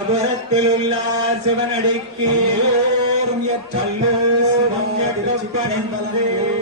புறத்தில் உள்ள சிவனடிக்கு ஓரும் எற்றல்லோரும் எட்டப்படைந்தது ஓம்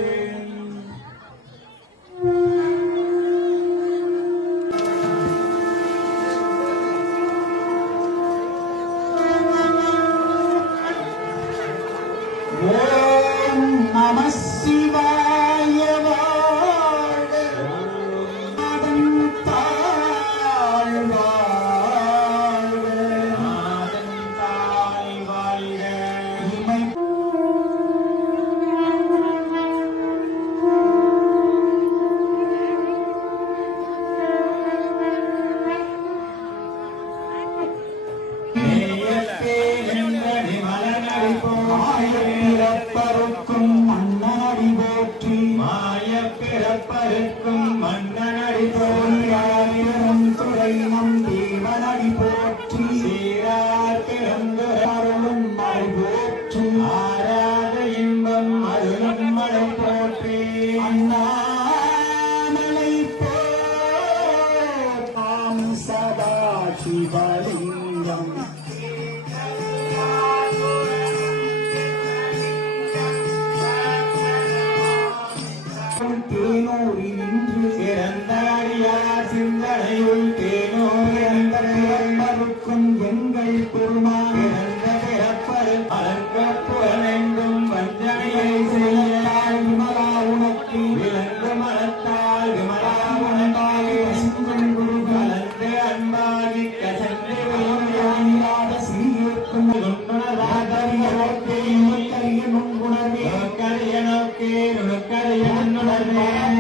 மாயப்பிறப்பருக்கும் மன்னடி போற்றி. மாயப் பிறப்பருக்கும் மன்னனடி தோன்றியாரிரும் தோன்றியாரிரும் துறை நம் தேவனடி போற்றி. சீரார் பிறந்தொரு அருளும் மறை போற்றி. ஆராத இன்பம் அருளும் மழை போற்றி. அண்ணாமலை போம் சதா சிவலிங்கம். los locales ya no la.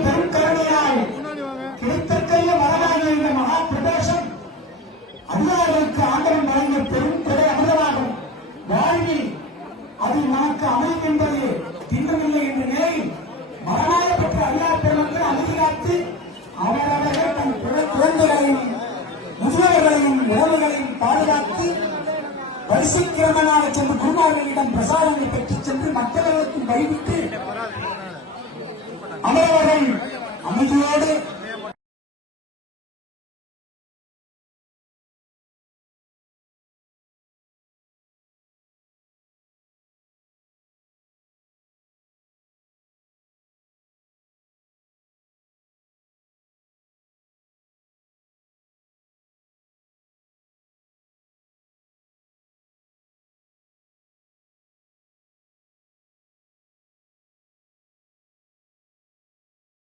இறைவனுடைய கிடைத்தற்கைய வரலாறு என்ற மகா பிரதேசம் அதிகாரிகளுக்கு ஆண்டவன் வழங்கிய பெரும் கொடை அமிர்தமாகும். வாழ்வில் அது நமக்கு அமையும் என்பது திண்ணமில்லை என்ற நிலையில் மரணாய பெற்ற அல்லா பெருமக்கள் அமைதி காத்து அவரவர்கள் தன் குழந்தைகளையும் முதியவர்களையும் உறவுகளையும் பாதுகாத்து வரிசைக்கிரமனாக சென்று குருமார்களிடம் பிரசாதங்களை பெற்றுச் சென்று மற்றவர்களுக்கும் வழிவிட்டு அவரவர்கள் அமைதியோடு